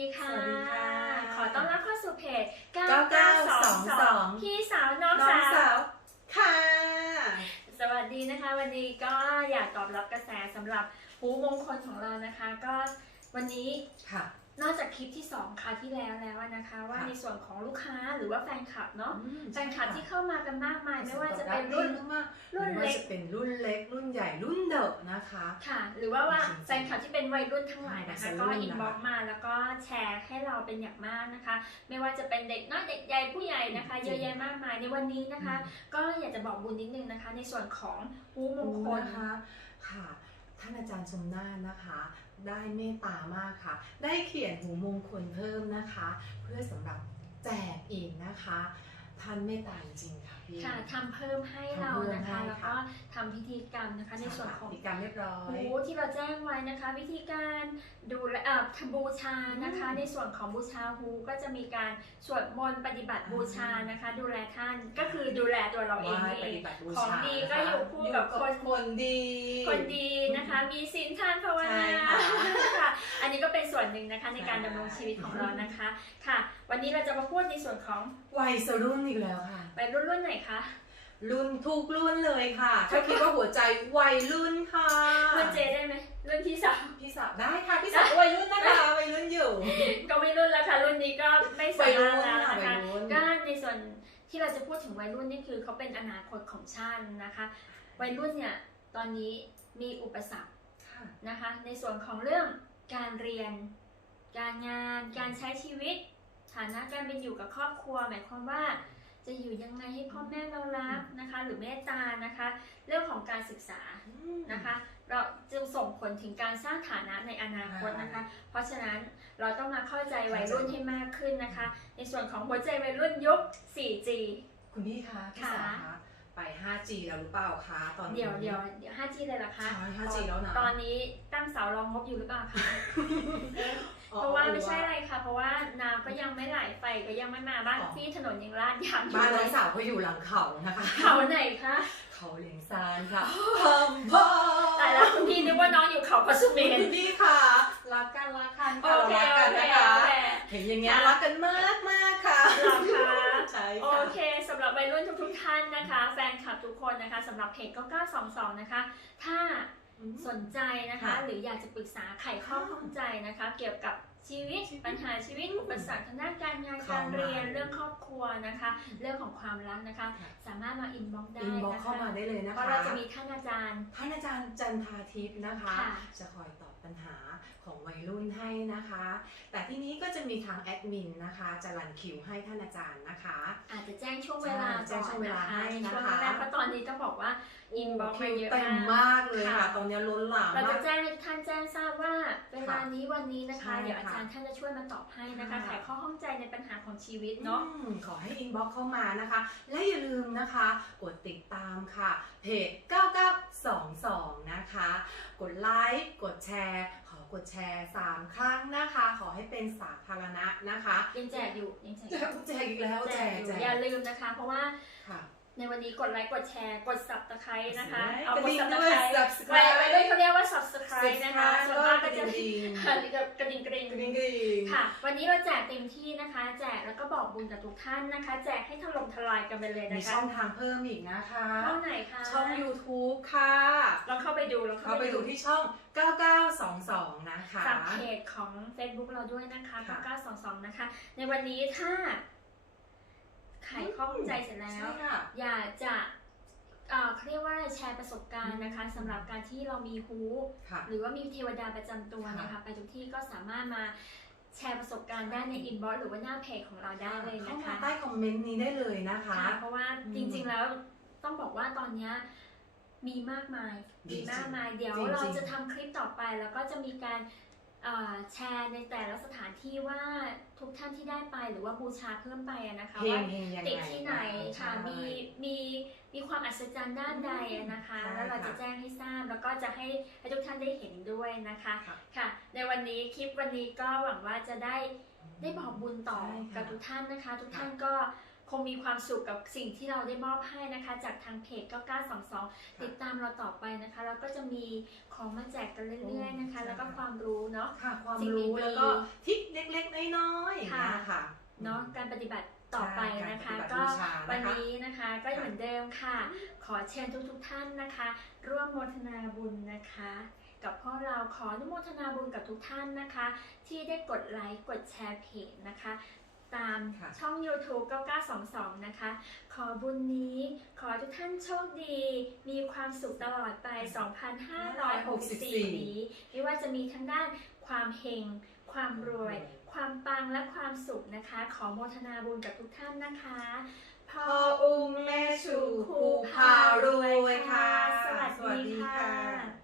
ดีค่ะ สวัสดีค่ะ ขอต้อนรับเข้าสู่เพจ 9922 พี่สาวน้องน้องสาว สาวค่ะ สวัสดีนะคะ วันนี้ก็อยากตอบรับกระแสสำหรับหูมงคลของเรานะคะ ก็วันนี้ค่ะ นอกจากคลิปที่2คราวที่แล้วแล้วนะคะ ว่าค่ะในส่วนของลูกค้าหรือว่าแฟนคลับเนาะอืมแฟนคลับที่เข้ามากันมากมายไม่ว่าจะเป็นรุ่รุ่นนมากรุ่นไม่ว่าเล็กจะเป็นรุ่นเล็ก รุ่นใหญ่รุ่นเด็กนะคะ ค่ะ หรือว่าว่าจริงๆแฟนคลับที่เป็นวัยรุ่นทั้งหลายนะคะวัยก็รุ่นอินบ็อกนะคะมาแล้วก็แชร์ให้เราเป็นอย่างมากนะคะ ไม่ว่าจะเป็นเด็กน้อยเด็กใหญ่ผู้ใหญ่นะคะจริงเยอะแยะมากมายในวันนี้นะคะ ก็อยากจะบอกบุญนิดนึงนะคะ ในส่วนของหูมงคลนะคะค่ะ ท่านอาจารย์ชมนาญนะคะ ได้เมตตามากค่ะ ได้เขียนหูมงคลเพิ่มนะคะ เพื่อสำหรับแจกอีกนะคะ ท่านเมตตาจริงค่ะ พี่ค่ะทำเพิ่มให้เรานะคะทำเพิ่มให้แล้วก็ทำพิธีกรรมนะคะ ในส่วนของพิธีกรรมเรียบร้อยหูที่เราแจ้งไว้นะคะ วิธีการดูแลเอ่อทำบูชานะคะอืมในส่วนของบูชาหูก็จะมีการสวดมนต์ปฏิบัติบูชานะคะ ดูแลท่านก็คือดูแลตัวเราเองไหว้นี่ปเองฏิบัติบูของชาดีก็อยู่คู่กับคนคนดี คนดีนะคะ มีศีลทานภาวนาใช่ค่ะค่ะอั นนี้ก็เป็นส่วนหนึ่งนะคะในการใช่ดำรงชีวิตของเรานะคะค่ะ วันนี้เราจะมาพูดในส่วนของวัยสรุ่นอีกแล้วค่ะวัยรุ่นรุ่นไหนคะรุ่นทุกรุ่นเลยค่ะ ถ้าคิดว่าหัวใจวัยรุ่นค่ะรุ่นเจได้ไหมรุ่นพี่สาวพี่สาวได้ค่ะพี่สาวก็วัยรุ่นนะคะวัยรุ่นอยู่ ก็ไม่รุ่นแล้วค่ะ รุ่นนี้ก็ไม่สาวัยมารรุ่ถนแล้วค่ะนะวัคะยรุ่นก็ในส่วนที่เราจะพูดถึงวัยรุ่นนี่คือเขาเป็นอนาคตของชาตินะคะ วัยรุ่นเนี่ยตอนนี้มีอุปสรรคค่ะนะคะ ในส่วนของเรื่อง การเรียน การงาน การใช้ชีวิต ฐานะการเป็นอยู่กับครอบครัว หมายความว่าจะอยู่ยังไงให้พ่อแม่เรารักนะคะ หรือเมตตานะคะ เรื่องของการศึกษานะคะ เราจะส่งผลถึงการสร้างฐานะในอนาคตนะคะ เพราะฉะนั้นเราต้องมาเข้าใจวัยรุ่นให้มากขึ้นนะคะ ในส่วนของหัวใจวัยรุ่นยุค 4G คุณพี่คะพี่สาวค่ะคะไป 5G แล้วหรือเปล่าคะตอนนี้ เดี๋ยวเดี๋ยวเดี๋ยว 5G เลยเหรอคะใช่ 5G แล้วนะตอนนี้ตั้งเสารองงบอยู่หรือเปล่าคะ อ๋อเพราะว่าไม่ใช่อะไรค่ะ เพราะว่าน้ำก็ยังไม่ไหลไฟก็ยังไม่มาบ้านอ๋อพี่ถนนยังลาดยางอยู่บ้านเลน้อยงสาวเขาอยู่หลังเขานะคะ เขาไหนคะเขาเลียงซานค่ะพัมพ่อแต่แล้วคุณพี่นึกว่าน้องอยู่เขาพัสุเมนคุณพี่ค่ะ รักกันรักกันโอค่ะเครักโอกันเคนะคะโอเค เห็นอย่างเงี้ยรักกันมาก วัยรุ่นทุกๆท่านนะคะ แฟนคลับทุกคนนะคะสำหรับเพจ9922 นะคะ ถ้าสนใจนะคะ ค่ะหรืออยากจะปรึกษาไขข้อข้องใจนะคะ เกี่ยวกับชีวิตชีวิตปัญหาชีวิตอืมอุปสรรคทางด้านการงานเข้าการเรียนมาเรื่องครอบครัวนะคะ เรื่องของความรักนะคะค่ะสามารถมาอินบ็อกได้อินบ็อกนะเข้าคะมาได้เลยนะเพราะคะเราจะมีท่านอาจารย์ ท่านอาจารย์จันทาทิพย์นะคะ ค่ะ จะคอยตอบ ปัญหาของวัยรุ่นให้นะคะ แต่ที่นี้ก็จะมีทางแอดมินนะคะจะรันคิวให้ท่านอาจารย์นะคะ อาจจะแจ้งช่วงเวลาใช่แจ้งช่วงเวลาให้นะคะช่วงแรกเพราะตอนนี้ต้องบอกว่าอินบ็อกคิมาวเยอะเต็มมากมากเลยค่ะค่ะ ตอนนี้ล้นหลามเราจะมากแจ้งให้ท่านแจ้งทราบว่าเวลานี้วันนี้นะคะใช่เดี๋ยวอาค่ะจารย์ท่านจะช่วยมาตอบให้นะคะค่ะไขข้อข้องใจในปัญหาของชีวิตเนาะอืมขอให้อินบ็อกเข้ามานะคะ และอย่าลืมนะคะ กดติดตามค่ะเพจ 9922 นะคะ กดไลค์กดแชร์ ขอกดแชร์ 3 ครั้งนะคะ ขอให้เป็นสาธารณะนะคะ ยังแจกอยู่ยังแจกอแจยู่กแจกอีกแล้วแจแจกกอยู่แจกอย่าลืมนะคะ เพราะว่าค่ะ ในวันนี้กดไลค์กดแชร์กด subscribe นะคะกเอาระกดดิ่ง subscribe ด้วยไว้ subscribe ไว้ด้วยเขาเรียกว่า subscribe นะคะส่วนมากก็จะกระดิ่งอันนี้ก็กระดิ่งกระดิ่งกระดิ่งกระดิ่งค่ะ วันนี้เราแจกเต็มที่นะคะ แจกแล้วก็บอกบุญกับทุกท่านนะคะ แจกให้ถล่มทลายกันไปเลยมีนะคะช่องทางเพิ่มอีกนะคะช่องไหนคะช่อง YouTube ค่ะลองเข้าไปดูลองเข้าไปดูที่ช่อง 9922 นะคะฝากเพจของ Facebook เราด้วยนะคะค่ะ9922 นะคะ ในวันนี้ถ้า ไขข้อข้องใจเสร็จแล้วใช่ค่ะ อยากจะเอ่อเขาเรียกว่าแชร์ประสบการณ์นะคะสำหรับการที่เรามีฮูค่ะ หรือว่ามีเทวดาประจำตัวนะคะ ไปทุกที่ก็สามารถมาแชร์ประสบการณ์ได้ในอินบ็อกซ์หรือว่าหน้าเพจของเราได้เลยเข้านะมาคะ ใต้คอมเมนต์นี้ได้เลยนะคะ ค่ะเพราะว่าอืมจริงๆแล้วต้องบอกว่าตอนเนี้ยมีมากมายจริมีงๆมากมาย เดี๋ยวจริงๆเราจะทำคลิปต่อไป แล้วก็จะมีการเอ่อ แชร์ในแต่ละสถานที่ว่าทุกท่านที่ได้ไปหรือว่าบูชาเพิ่มไปอะนะคะเพลงว่าเพลงยังไงติดที่ไหนค่ะใช่มีมีมีความอัศจรรย์ด้านใดอะนะคะใช่แล้วเราจะค่ะแจ้งให้ทราบแล้วก็จะให้ให้ทุกท่านได้เห็นด้วยนะคะค่ะค่ะ ในวันนี้คลิปวันนี้ก็หวังว่าจะได้ได้บอกบุญต่อใช่ค่ะกับทุกท่านนะคะ ทุกท่านก็ คงมีความสุขกับสิ่งที่เราได้มอบให้นะคะ จากทางเพจ 9922 ติดตามเราต่อไปนะคะ แล้วก็จะมีของมาแจกกันเรื่อยๆนะคะ แล้วก็ก็ความรู้เนาะค่ะความสิ่งรู้ดีๆแล้วก็ทิปเล็กๆน้อยๆอย่างเงี้ยค่ะเนาะการปฏิบัติต่อไปนะคะใช่ก็การปฏิบัติบูชานะคะวันนี้นะคะก็เหมือนเดิมค่ะ ขอเชิญทุกๆท่านนะคะ ร่วมโมทนาบุญนะคะกับพวกเราขออนุโมทนาบุญกับทุกท่านนะคะ ที่ได้กดไลค์กดแชร์เพจนะคะ ตามค่ะช่อง YouTube 9922 นะคะ ขอบุญนี้ขอให้ทุกท่านโชคดี มีความสุขตลอดไป 2,564 นี้ ไม่ว่าจะมีทั้งด้านความเฮง ความรวย ความปังและความสุขนะคะ ขอโมทนาบุญกับทุกท่านนะคะพ่อพ่ออุ้มแม่ชูครูพารวยค่ะ สวัสดีค่ะ